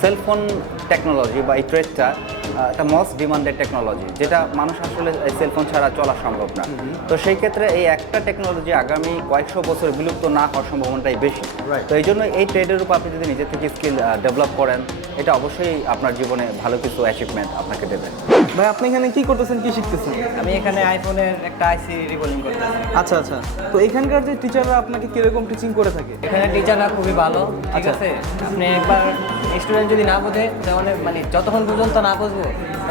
Cellphone technology বা এই ট্রেডটা একটা মোস্ট ডিমান্ডেড টেকনোলজি যেটা মানুষ আসলে এই সেলফোন ছাড়া চলা সম্ভব না। তো সেই ক্ষেত্রে এই একটা টেকনোলজি আগামী কয়েকশো বছর বিলুপ্ত না হওয়ার সম্ভাবনাটাই বেশি। তো এই জন্য এই ট্রেডের উপর আপনি যদি নিজে থেকে স্কিল ডেভেলপ করেন এটা অবশ্যই আপনার জীবনে ভালো কিছু অ্যাচিভমেন্ট আপনাকে দেবে। ভাই আপনি এখানে কি করতেছেন কি শিখতেছেন? আমি এখানে আইফোনের একটা আইসি রিবোলিং করতেছি। আচ্ছা আচ্ছা। তো এখানকার যে টিচাররা আপনাকে কীরকম টিচিং করে থাকে? এখানে টিচাররা খুবই ভালো ঠিক আচ্ছা। আছে? আপনি একবার স্টুডেন্ট যদি না বোঝে তাহলে মানে যতক্ষণ পর্যন্ত না বুঝব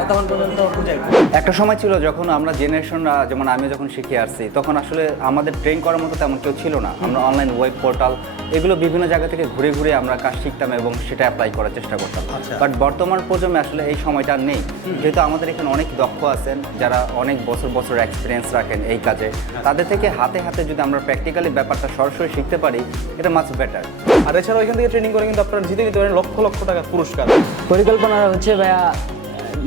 ততক্ষণ পর্যন্ত বুঝাইবো একটা সময় ছিল যখন আমরা জেনারেশনরা যেমন আমি যখন শিখে আসছি তখন আসলে আমাদের ট্রেন করার মতো তেমন কেউ ছিল না। আমরা অনলাইন ওয়েব পোর্টাল এগুলো বিভিন্ন জায়গা থেকে ঘুরে ঘুরে আমরা কাজ শিখতাম এবং সেটা অ্যাপ্লাই করার চেষ্টা করতাম। আচ্ছা। বাট বর্তমান প্রজন্মে আসলে এই সময়টা নেই। যেহেতু আমাদের এখানে অনেক দক্ষ আছেন যারা অনেক বছর বছর এক্সপিরিয়েন্স রাখেন এই কাজে তাদের থেকে হাতে হাতে যদি আমরা প্র্যাকটিক্যালি ব্যাপারটা সরাসরি শিখতে পারি এটা মাছ বেটার আর এছাড়াও এখান থেকে ট্রেনিং করে কিন্তু আপনারা জিতে নিতে পারেন লক্ষ লক্ষ টাকার পুরস্কার। পরিকল্পনা হচ্ছে ভাইয়া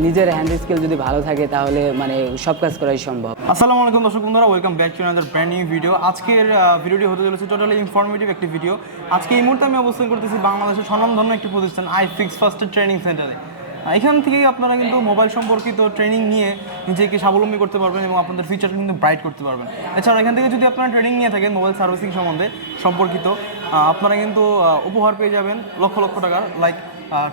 নিজের হ্যান্ড স্কিল যদি ভালো থাকে, তাহলে মানে সব কাজ করাই সম্ভব। আসসালামু আলাইকুম দর্শক বন্ধুরা welcome back to another brand new video আজকের ভিডিওটি হতে চলেছে টোটালি ইনফরমেটিভ একটি ভিডিও আজকে এই মুহূর্তে আমি অবস্থান করতেছি বাংলাদেশের স্বনামধন্য একটি প্রতিষ্ঠান আই ফিক্স ফার্স্টের ট্রেনিং সেন্টারে এখান থেকেই আপনারা কিন্তু মোবাইল সম্পর্কিত ট্রেনিং নিয়ে নিজেকে স্বাবলম্বী করতে পারবেন এবং আপনাদের ফিউচার কিন্তু ব্রাইট করতে পারবেন। এছাড়া এখান থেকে যদি আপনারা ট্রেনিং নিয়ে থাকেন মোবাইল সার্ভিসিং সম্বন্ধে সম্পর্কিত আপনারা কিন্তু উপহার পেয়ে যাবেন লক্ষ লক্ষ টাকার লাইক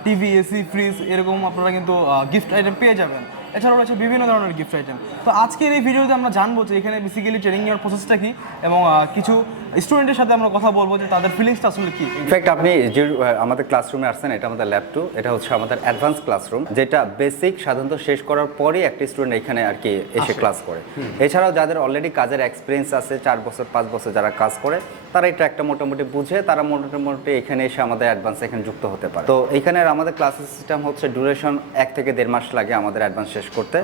টিভি, এসি, ফ্রিজ এরকম আপনারা কিন্তু গিফট আইটেম পেয়ে যাবেন। এছাড়াও রয়েছে বিভিন্ন ধরনের গিফট আইটেম তো আজকের এই ভিডিওতে আমরা জানব যে এখানে বেসিক্যালি ট্রেনিং নেওয়ার প্রসেসটা কী এবং কিছু স্টুডেন্টের সাথে আমরা কথা বলব যে তাদের ফিলিংসটা আসলে কি? ইনফ্যাক্ট আপনি যে আমাদের ক্লাসরুমে আসছেন এটা আমাদের ল্যাব টু এটা হচ্ছে আমাদের অ্যাডভান্স ক্লাসরুম যেটা বেসিক সাধারণত শেষ করার পরেই একটা স্টুডেন্ট এখানে আর কি এসে ক্লাস করে। এছাড়াও যাদের অলরেডি কাজের এক্সপিরিয়েন্স আছে চার বছর পাঁচ বছর যারা কাজ করে তারা এটা একটা মোটামুটি বুঝে তারা মোটামুটি এখানে এসে আমাদের অ্যাডভান্স এখানে যুক্ত হতে পারে। তো এখানে আমাদের ক্লাসের সিস্টেম হচ্ছে ডিউরেশন এক থেকে দেড় মাস লাগে আমাদের অ্যাডভান্স শেষ করতে।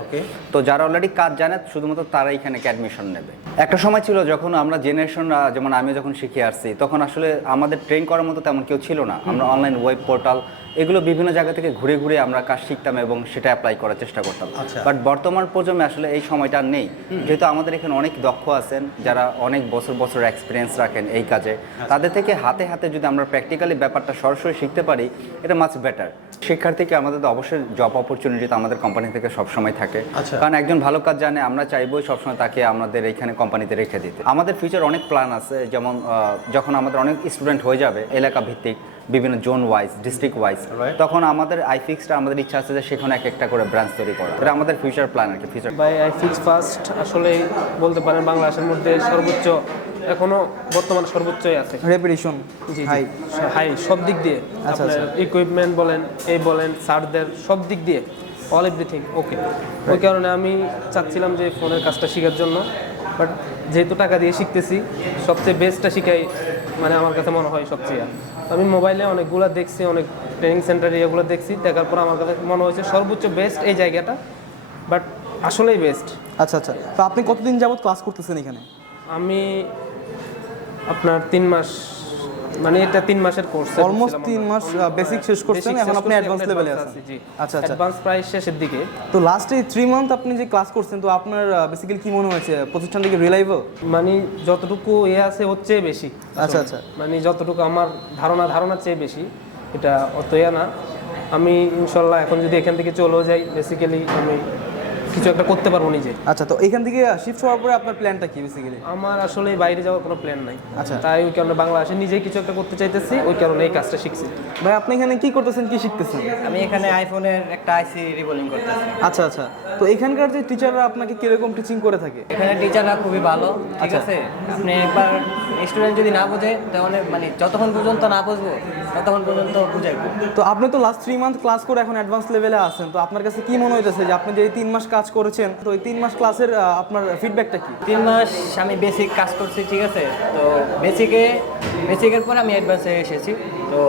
তো যারা অলরেডি কাজ জানে শুধুমাত্র তারা এখানে অ্যাডমিশন নেবে। একটা সময় ছিল যখন আমরা জেনারেশন যেমন আমি যখন শিখে আসছি তখন আসলে আমাদের ট্রেন করার মতো তেমন কেউ ছিল না। আমরা অনলাইন ওয়েব পোর্টাল এগুলো বিভিন্ন জায়গা থেকে ঘুরে ঘুরে আমরা কাজ শিখতাম এবং সেটা অ্যাপ্লাই করার চেষ্টা করতাম। আচ্ছা। বাট বর্তমান প্রজন্মে আসলে এই সময়টা নেই। যেহেতু আমাদের এখানে অনেক দক্ষ আছেন যারা অনেক বছর বছর এক্সপিরিয়েন্স রাখেন এই কাজে তাদের থেকে হাতে হাতে যদি আমরা প্র্যাকটিক্যালি ব্যাপারটা সরাসরি শিখতে পারি এটা মাছ বেটার শিক্ষার্থীকে আমাদের তো অবশ্যই জব অপরচুনিটি তো আমাদের কোম্পানি থেকে সবসময় থাকে আচ্ছা। কারণ একজন ভালো কাজ জানে আমরা চাইব সবসময় তাকে আমাদের এখানে কোম্পানিতে রেখে দিতে আমাদের ফিউচার অনেক প্ল্যান আছে যেমন যখন আমাদের অনেক স্টুডেন্ট হয়ে যাবে এলাকা ভিত্তিক বিভিন্ন জোন ওয়াইজ ডিস্ট্রিক্ট ওয়াইজ তখন আমাদের আইফিক্সটা আমাদের ইচ্ছা আছে যে সেখানে এক একটা করে ব্রাঞ্চ তৈরি করা এটা আমাদের ফিউচার প্ল্যান আর কি future by I Fix First আসলে বলতে পারেন বাংলাদেশের মধ্যে সর্বোচ্চ এখনও বর্তমান সর্বোচ্চই আছে। রেপিটেশন জি হাই হাই সব দিক দিয়ে। আচ্ছা, আপনার ইকুইপমেন্ট বলেন এই বলেন স্যারদের সব দিক দিয়ে অল এভরিথিং ওকে ওই কারণে আমি চাচ্ছিলাম যে ফোনের কাজটা শেখার জন্য বাট যেহেতু টাকা দিয়ে শিখতেছি সবচেয়ে বেস্টটা শিখাই মানে আমার কাছে মনে হয় সবচেয়ে। আমি মোবাইলে অনেকগুলো দেখছি অনেক ট্রেনিং সেন্টারে এগুলো দেখছি দেখার পর আমার কাছে মনে হয়েছে সর্বোচ্চ বেস্ট এই জায়গাটা বাট আসলেই বেস্ট আচ্ছা আচ্ছা। তো আপনি কতদিন যাবত ক্লাস করতেছেন এখানে? আমি আপনার তিন মাস মানে এটা তিন মাসের কোর্স অলমোস্ট তিন মাস বেসিক শেষ করছেন এখন আপনি অ্যাডভান্স লেভেলে আছেন। জি। আচ্ছা আচ্ছা। অ্যাডভান্স প্রায় শেষের দিকে। তো লাস্ট এই থ্রি মান্থ আপনি যে ক্লাস করছেন তো আপনার বেসিক্যালি কি মনে হয়েছে? প্রতিষ্ঠান থেকে রিলাইভেল মানে যতটুকু এ আছে চেয়ে বেশি। আচ্ছা আচ্ছা। মানে যতটুকু আমার ধারণা ধারণার চেয়ে বেশি। এটা অত ইয়া না। আমি ইনশাল্লাহ এখন যদি এখান থেকে চলেও যাই বেসিক্যালি আমি কিছু একটা করতে পারব নিজে। আচ্ছা তো এখান থেকে শিফট হওয়ার পরে আপনার প্ল্যানটা কি বেসিক্যালি আমার আসলে বাইরে যাওয়ার কোনো প্ল্যান নাই। আচ্ছা। তাই ওই কারণে বাংলাদেশে নিজেই কিছু একটা করতে চাইতেছি ওই কারণে এই কাজটা শিখছি। ভাই আপনি এখানে কি করতেছেন কি শিখতেছেন? আমি এখানে আইফোনের একটা আইসি রিবোলিং করতেছি। আচ্ছা আচ্ছা। তো এখানকার যে টিচাররা আপনাকে কীরকম টিচিং করে থাকে? এখানে টিচাররা খুবই ভালো ঠিক আচ্ছা। আছে? আপনি একবার স্টুডেন্ট যদি না বোঝে তাহলে মানে যতক্ষণ পর্যন্ত না বুঝব ততক্ষণ পর্যন্ত বুঝাইবো। তো আপনি তো লাস্ট থ্রি মান্থ ক্লাস করে এখন অ্যাডভান্স লেভেলে আছেন তো আপনার কাছে কি মনে হইতেছে যে আপনি যে তিন মাস কাজ করেছেন তো এই তিন মাস ক্লাসের আপনার ফিডব্যাকটা কি? তিন মাস আমি বেসিক কাজ করছি ঠিক আছে? তো বেসিকে বেসিকের পর আমি অ্যাডভান্সে এসেছি। তো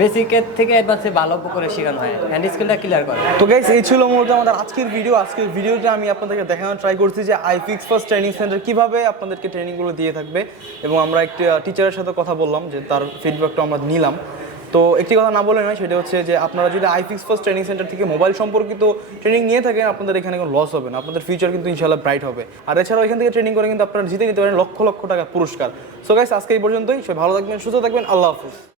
বেসিকের থেকে অ্যাডভান্সে ভালো করে শেখানো হয়। হ্যান্ড স্কিলটা ক্লিয়ার করে। তো গাইস এই ছিল মূলত আমাদের আজকের ভিডিও আজকের ভিডিওটা আমি আপনাদেরকে দেখানোর ট্রাই করছি যে I Fix First training centre কীভাবে আপনাদেরকে ট্রেনিংগুলো দিয়ে থাকবে। এবং আমরা একটি টিচারের সাথে কথা বললাম যে তার ফিডব্যাকটা আমরা নিলাম। তো একটি কথা না বলে নয়, সেটা হচ্ছে যে আপনারা যদি I Fix First training centre থেকে মোবাইল সম্পর্কিত ট্রেনিং নিয়ে থাকেন, আপনাদের এখানে কোনো লস হবে না। আপনাদের ফিউচার কিন্তু ইনশাল্লাহ ব্রাইট হবে। আর এছাড়াও এখান থেকে ট্রেনিং করে কিন্তু আপনারা জিতে নিতে পারেন লক্ষ লক্ষ টাকা পুরস্কার। সো গাইস আজকে এই পর্যন্তই। সবাই ভালো থাকবেন, সুস্থ থাকবেন। আল্লাহ হাফিজ।